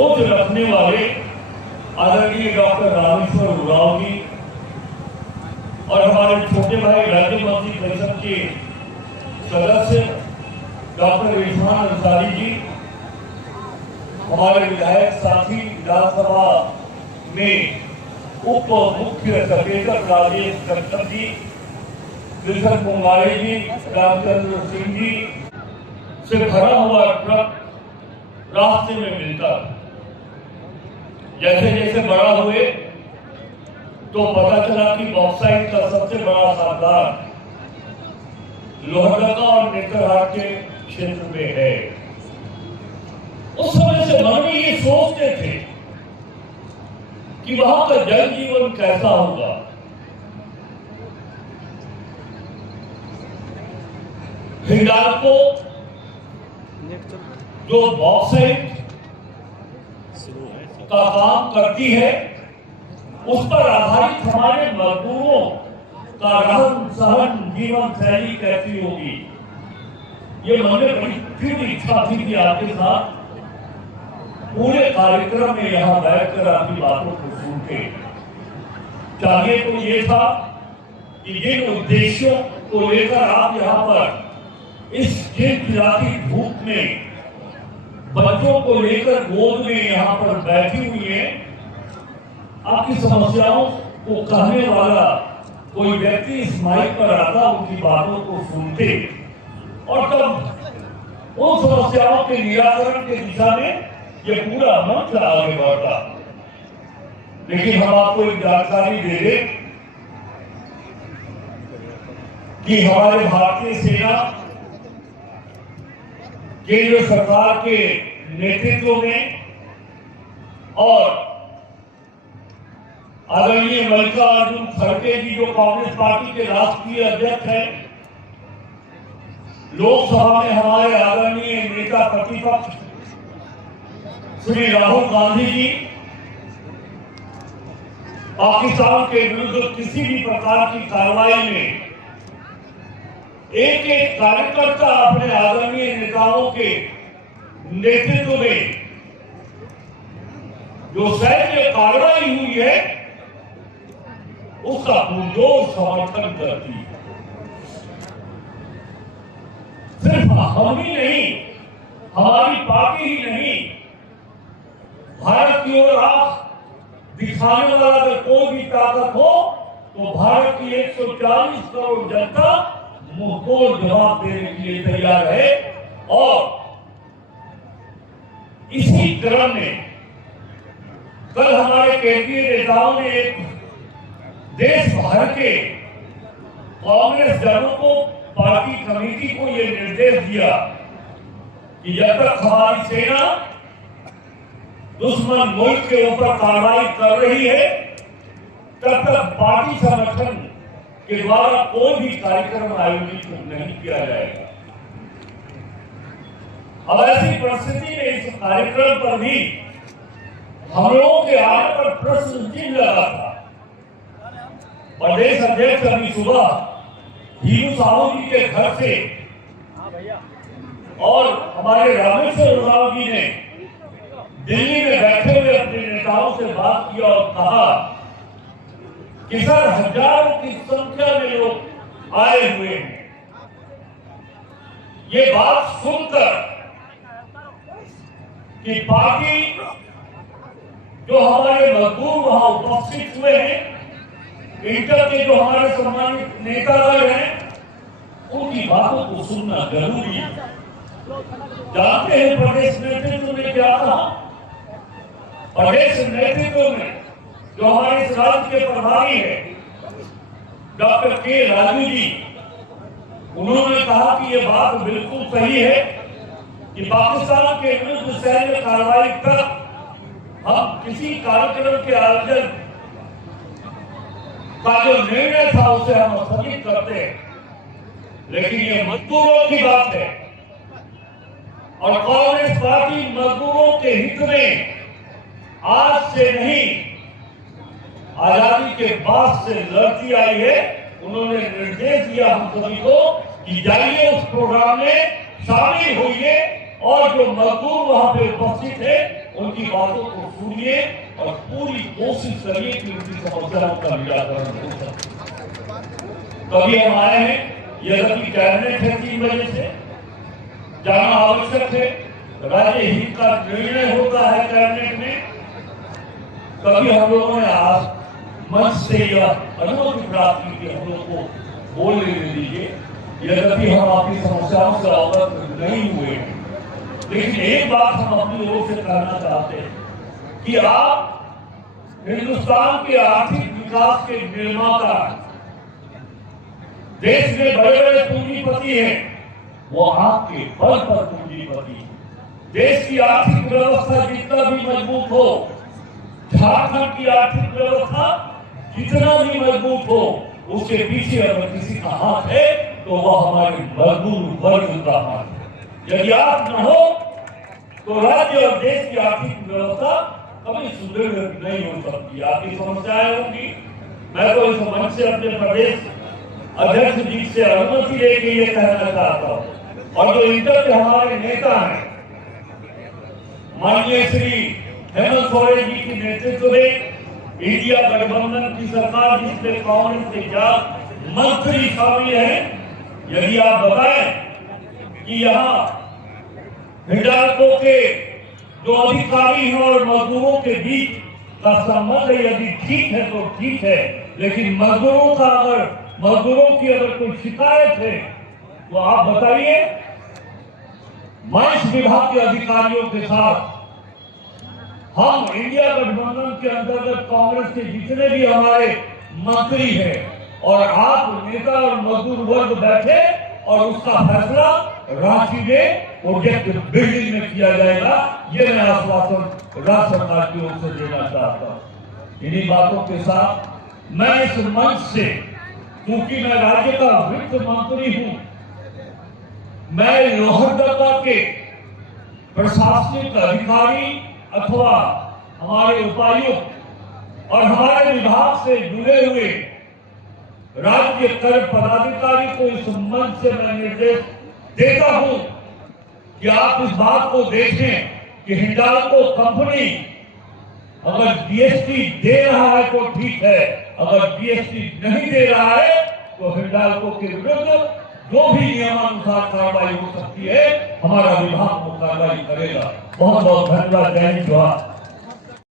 सोच रखने वाले आदरणीय डॉक्टर रामेश्वर उरांव जी और हमारे छोटे भाई राज्य मंत्री परिषद के सदस्य डॉक्टर इरफान अंसारी जी, हमारे विधायक साथी विधानसभा में उप मुख्य सचेतक राजेश कश्यप जी, कृष्ण कुमारी जी, रामचंद्र सिंह जी से भरा हुआ ट्रक रास्ते में मिलता। जैसे जैसे बड़ा हुए तो पता चला कि बॉक्साइट का सबसे बड़ा साधन लोहरदगा और नेतरहाट के क्षेत्र में है। उस समय से मन में ये सोचते थे कि वहां का जन जीवन कैसा होगा। हिंडाल्को जो बॉक्साइट का काम करती है, उस पर आधारित हमारे मजदूरों का रहन सहन जीवन शैली कैसी होगी, ये मन में बड़ी तीव्र इच्छा थी कि आपके साथ पूरे कार्यक्रम में यहाँ बैठकर आपकी बातों को सुनते। चाहिए तो ये था कि जिन उद्देश्यों को लेकर आप यहाँ पर इस चिलचिलाती धूप में बच्चों को लेकर गोद में यहाँ पर बैठी हुई है, आपकी समस्याओं को कहने वाला कोई व्यक्ति इस माइक पर आता, उनकी बातों को सुनते और तब उन समस्याओं के निराकरण के दिशा में ये पूरा मंच आगे बढ़ता। लेकिन हम आपको एक जानकारी दे दें कि हमारे भारतीय सेना केंद्र सरकार के नेतृत्व में और आदरणीय मल्लिकार्जुन खड़गे जी जो कांग्रेस पार्टी के राष्ट्रीय अध्यक्ष हैं, लोकसभा में हमारे आदरणीय नेता प्रतिपक्ष श्री राहुल गांधी जी पाकिस्तान के विरुद्ध किसी भी प्रकार की कार्रवाई में एक एक कार्यकर्ता अपने आदरणीय नेताओं के नेतृत्व में जो सैन्य कार्रवाई हुई है उसका पुरजोर समर्थन करती है। सिर्फ हम ही नहीं, हमारी पार्टी ही नहीं, भारत की ओर आंख दिखाने वाला अगर कोई भी ताकत हो तो भारत की 140 करोड़ जनता मुंहतोड़ जवाब देने के लिए तैयार है। और इसी क्रम में कल हमारे केंद्रीय नेताओं ने एक देश भर के कांग्रेस दलों को, पार्टी कमेटी को यह निर्देश दिया कि जब तक हमारी सेना दुश्मन मुल्क के ऊपर कार्रवाई कर रही है, तब तक पार्टी संगठन के द्वारा कोई भी कार्यक्रम आयोजित नहीं किया जाएगा। अब ऐसी परिस्थिति में इस कार्यक्रम पर भी हम लोगों के आने पर प्रश्न चिन्ह लगा था। प्रदेश अध्यक्ष अभी सुबह हीरू साहू जी के घर से और हमारे रामेश्वर उरांव जी ने दिल्ली में बैठे हुए अपने नेताओं से बात किया और कहा कि सर हजारों की संख्या में लोग आए हुए हैं। ये बात सुनकर कि पार्टी जो हमारे मजदूर वहां उपस्थित हुए हैं, इंटर के जो हमारे सम्मानित नेतागण हैं, उनकी बातों को सुनना जरूरी है। जानते हैं प्रदेश नेतृत्व ने क्या कहा? प्रदेश नेतृत्व में जो हमारे इस राज्य के प्रभारी है डॉक्टर के राजू जी, उन्होंने कहा कि यह बात बिल्कुल सही है कि पाकिस्तान के विरुद्ध सैन्य कार्रवाई तक हम किसी कार्यक्रम के आयोजन का जो निर्णय था उसे हम स्थगित करते हैं। लेकिन ये मजदूरों की बात है और कांग्रेस पार्टी मजदूरों के हित में आज से नहीं, आजादी के बाद से लड़ती आई है। उन्होंने निर्देश दिया हम सभी को कि जाइए उस प्रोग्राम में शामिल होइए और जो मजदूर वहां पे उपस्थित है उनकी बातों को सुनिए और पूरी कोशिश करिए कि उनकी समस्याओं का निराकरण हो सके। कभी हम आए हैं, यह कभी कैबिनेट है 3 बजे से जाना आवश्यक है, राज्य हित का निर्णय होता है कैबिनेट में। कभी हम लोगों ने आज मंच से यह अनुमति प्राप्त की कि हम लोग को बोलने दीजिए, यद्यपि हम आपकी समस्याओं से अवगत नहीं हुए हैं, लेकिन एक बात हम अपनी ओर से कहना चाहते हैं कि आप हिंदुस्तान के आर्थिक विकास के निर्माता, देश में बड़े बड़े पूंजीपति हैं, वो आपके बल पर पूंजीपति। देश की आर्थिक व्यवस्था जितना भी मजबूत हो, झारखंड की आर्थिक व्यवस्था जितना भी मजबूत हो, उसके पीछे अगर किसी का हाथ है तो वह हमारे मजदूर वर्ग का हाथ है। यदि आप न हो तो राज्य और देश की आर्थिक व्यवस्था कभी सुदृढ़ नहीं हो सकती। आपकी समस्याएं होंगी। मैं तो इस मंच से अपने प्रदेश अध्यक्ष जी से अनुमति लेके ये कहना चाहता हूँ, और जो इधर के हमारे नेता हैं, माननीय श्री हेमंत सोरेन जी के नेतृत्व में इंडिया गठबंधन की सरकार, जिसमें कांग्रेस के 4 मंत्री शामिल हैं, यदि आप बताएं कि यहाँ हिंडाल्को के जो अधिकारी हैं और मजदूरों के बीच का संबंध यदि ठीक है तो ठीक है, लेकिन मजदूरों की अगर कोई शिकायत है तो आप बताइए। माइंस विभाग के अधिकारियों के साथ हम इंडिया गठबंधन के अंतर्गत कांग्रेस के जितने भी हमारे मंत्री हैं और आप नेता और मजदूर वर्ग बैठे और उसका फैसला रांची में प्रोजेक्ट बिल्डिंग में किया जाएगा। ये मैं आश्वासन राज्य सरकार की ओर से देना चाहता हूँ। इन्हीं बातों के साथ मैं इस मंच से, क्योंकि मैं राज्य का वित्त मंत्री हूँ, मैं लोहरदगा के प्रशासनिक अधिकारी अथवा हमारे उपायुक्त और हमारे विभाग से जुड़े हुए राज्य कर पदाधिकारी को इस मंच से मैं निर्देश देता हूं कि आप इस बात को देखें कि हिंडाल्को कंपनी अगर जीएसटी दे रहा है तो ठीक है, अगर जीएसटी नहीं दे रहा है तो हिंडाल्को के विरुद्ध जो भी नियमानुसार कार्रवाई हो सकती है, हमारा विभाग वो कार्रवाई करेगा। बहुत बहुत धन्यवाद। जय हिंद।